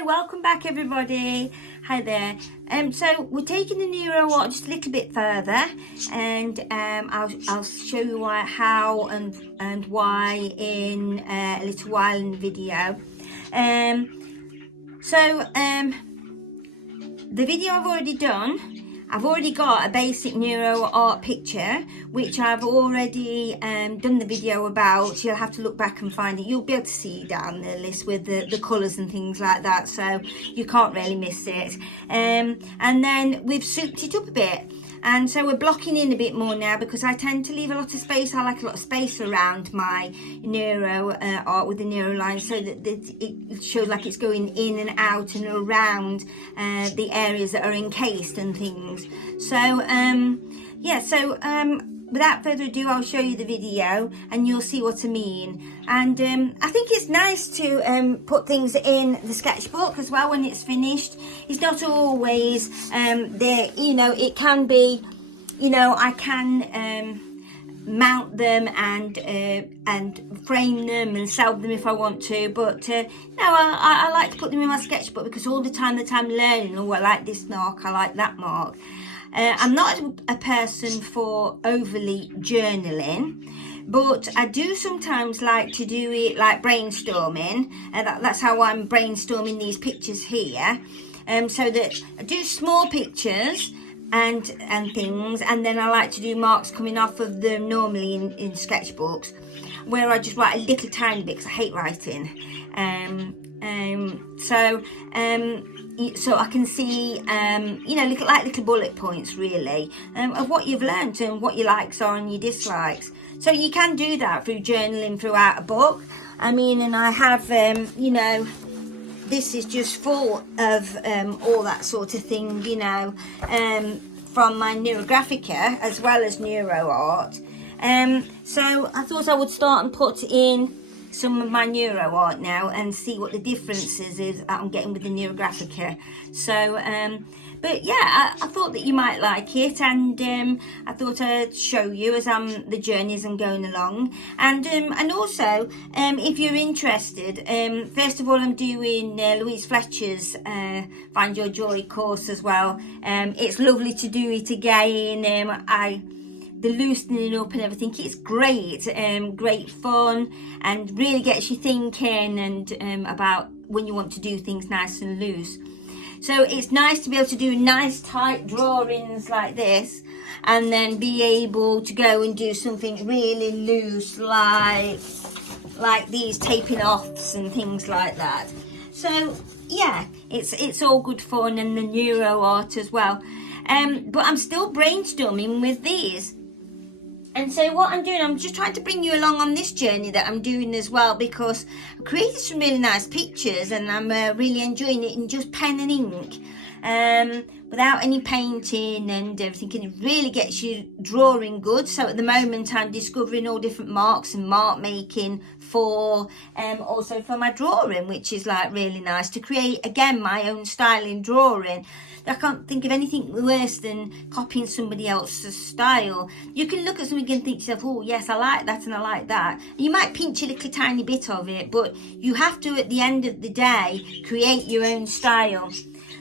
Hi, welcome back everybody. Hi there. So we're taking the Neuro Art just a little bit further, and I'll show you how and why in a little while in the video. The video I've already done. I've already got a basic Neuro Art picture, which I've already done the video about. You'll have to look back and find it. You'll be able to see down the list with the colours and things like that, so you can't really miss it. And then we've souped it up a bit. And so we're blocking in a bit more now because I tend to leave a lot of space. I like a lot of space around my Neuro Art with the Neuro line, so that it shows like it's going in and out and around the areas that are encased and things. So without further ado, I'll show you the video and you'll see what I mean. And I think it's nice to put things in the sketchbook as well when it's finished. It's not always there, you know, it can be, you know, I can mount them and frame them and sell them if I want to, but no, I like to put them in my sketchbook because all the time that I'm learning, oh, I like this mark, I like that mark. I'm not a person for overly journaling, but I do sometimes like to do it like brainstorming, and that's how I'm brainstorming these pictures here. So that I do small pictures and things, and then I like to do marks coming off of them normally in sketchbooks, where I just write a little tiny bit because I hate writing. So I can see, you know, little bullet points really of what you've learned and what your likes are and your dislikes. So you can do that through journaling throughout a book. I mean, and I have, you know, this is just full of all that sort of thing, you know, from my Neurographica as well as Neuro Art. So I thought I would start and put in some of my Neuro Art now and see what the differences is that I'm getting with the Neurographica. So but yeah, I thought that you might like it, and I thought I'd show you as the journey as I'm going along, and also if you're interested, first of all, I'm doing Louise Fletcher's Find Your Joy course as well. It's lovely to do it again. The loosening up and everything, it's great, great fun, and really gets you thinking and about when you want to do things nice and loose. So it's nice to be able to do nice tight drawings like this, and then be able to go and do something really loose like these taping offs and things like that. So yeah, it's all good fun, and the Neuro Art as well. But I'm still brainstorming with these. And so what I'm doing, I'm just trying to bring you along on this journey that I'm doing as well, because I created some really nice pictures and I'm really enjoying it in just pen and ink, without any painting and everything, and it really gets you drawing good. So at the moment I'm discovering all different marks and mark making for also for my drawing, which is like really nice to create again my own style in drawing. I can't think of anything worse than copying somebody else's style. You can look at something and think to yourself, oh yes, I like that and I like that. And you might pinch a little tiny bit of it, but you have to, at the end of the day, create your own style.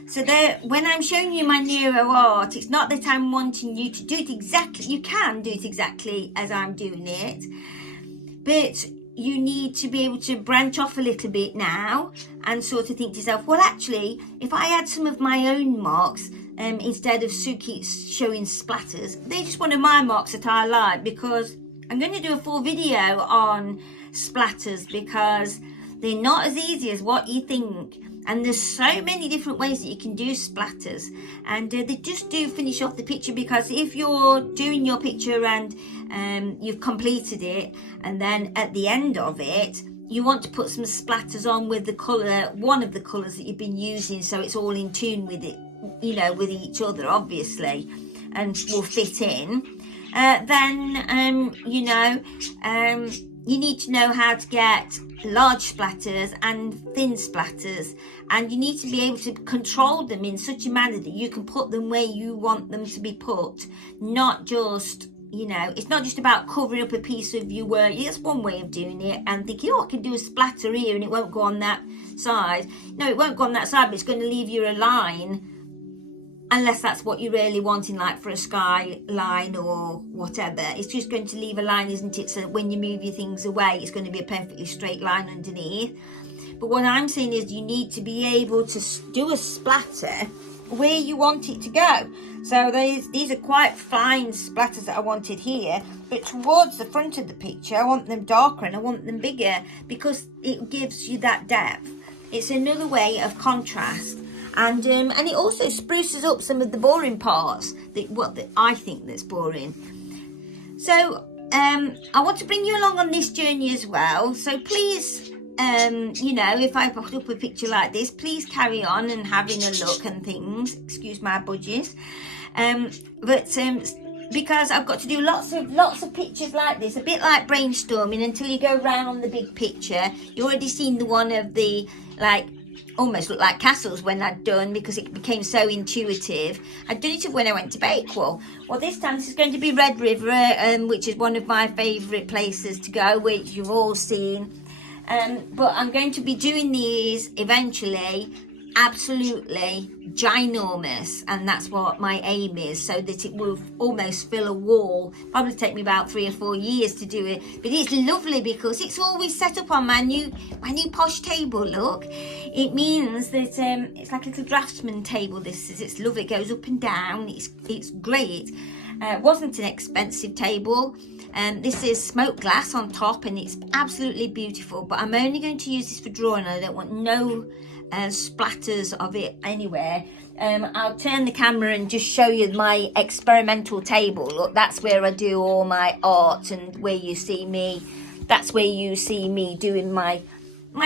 So there, when I'm showing you my Neuro Art, it's not that I'm wanting you to do it exactly, you can do it exactly as I'm doing it, but you need to be able to branch off a little bit now and sort of think to yourself, well, actually, if I add some of my own marks, instead of Suki showing splatters, they're just one of my marks that I like, because I'm going to do a full video on splatters because they're not as easy as what you think. And there's so many different ways that you can do splatters, and they just do finish off the picture, because if you're doing your picture and you've completed it, and then at the end of it you want to put some splatters on with the colour, one of the colours that you've been using, so it's all in tune with it, you know, with each other obviously, and will fit in, then you know, you need to know how to get large splatters and thin splatters, and you need to be able to control them in such a manner that you can put them where you want them to be put, not just you know, it's not just about covering up a piece of your work. That's one way of doing it, and thinking, oh, I can do a splatter here and it won't go on that side. No, it won't go on that side, but it's going to leave you a line, unless that's what you're really wanting, like for a sky line or whatever. It's just going to leave a line, isn't it? So when you move your things away, it's going to be a perfectly straight line underneath. But what I'm saying is you need to be able to do a splatter where you want it to go. So these are quite fine splatters that I wanted here, but towards the front of the picture I want them darker and I want them bigger, because it gives you that depth. It's another way of contrast, and it also spruces up some of the boring parts that I think that's boring. So I want to bring you along on this journey as well, so please, you know, if I put up a picture like this, please carry on and having a look and things. Excuse my budgies. Because I've got to do lots of pictures like this, a bit like brainstorming, until you go round the big picture. You already seen the one of the, like, almost looked like castles when I'd done, because it became so intuitive. I'd done it when I went to Bakewell. Well, this time this is going to be Red River, which is one of my favourite places to go, which you've all seen. But I'm going to be doing these eventually absolutely ginormous, and that's what my aim is, so that it will almost fill a wall. Probably take me about 3 or 4 years to do it, but it's lovely because it's always set up on my new posh table. Look, it means that it's like a little draftsman table. It's lovely. It goes up and down. It's great. It wasn't an expensive table. This is smoked glass on top, and it's absolutely beautiful, but I'm only going to use this for drawing. I don't want no splatters of it anywhere. I'll turn the camera and just show you my experimental table. Look, that's where I do all my art, and where you see me, that's where you see me doing my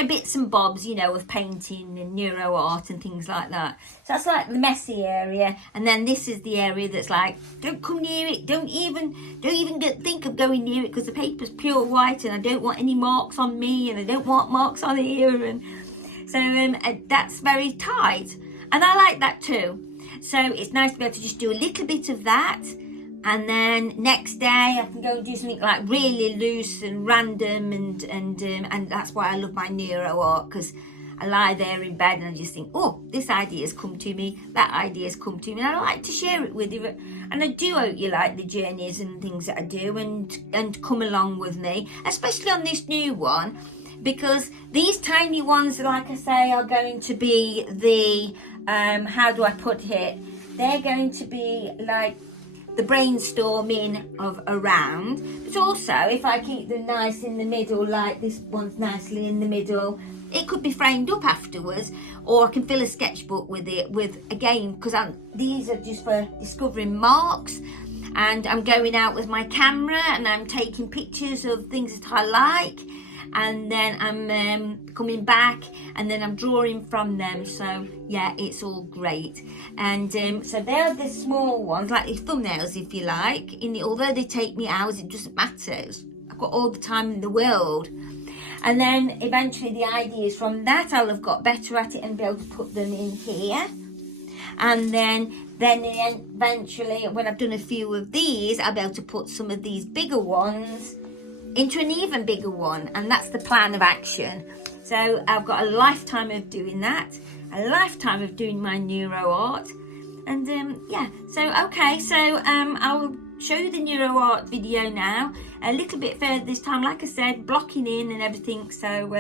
bits and bobs, you know, of painting and neuro art and things like that. So that's like the messy area, and then this is the area that's like, don't come near it, don't even think of going near it, because the paper's pure white and I don't want any marks on me, and I don't want marks on here, and so that's very tight, and I like that too. So it's nice to be able to just do a little bit of that, and then next day I can go and do something like really loose and random, and that's why I love my neuro art, because I lie there in bed and I just think, oh, this idea's come to me, that idea's come to me, and I like to share it with you. And I do hope you like the journeys and things that I do, and come along with me, especially on this new one, because these tiny ones, like I say, are going to be the how do I put it, they're going to be like the brainstorming of around, but also if I keep them nice in the middle, like this one's nicely in the middle, it could be framed up afterwards, or I can fill a sketchbook with it, again, because these are just for discovering marks, and I'm going out with my camera and I'm taking pictures of things that I like, and then I'm coming back and then I'm drawing from them. So yeah, it's all great. And so they're the small ones, like the thumbnails, if you like. Although they take me hours, it doesn't matter. I've got all the time in the world. And then eventually the ideas from that, I'll have got better at it and be able to put them in here. And then eventually, when I've done a few of these, I'll be able to put some of these bigger ones into an even bigger one, and that's the plan of action. So I've got a lifetime of doing that, a lifetime of doing my neuro art, and yeah. So okay, so I'll show you the neuro art video now, a little bit further this time, like I said, blocking in and everything. So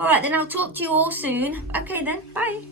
all right, then I'll talk to you all soon. Okay then, bye.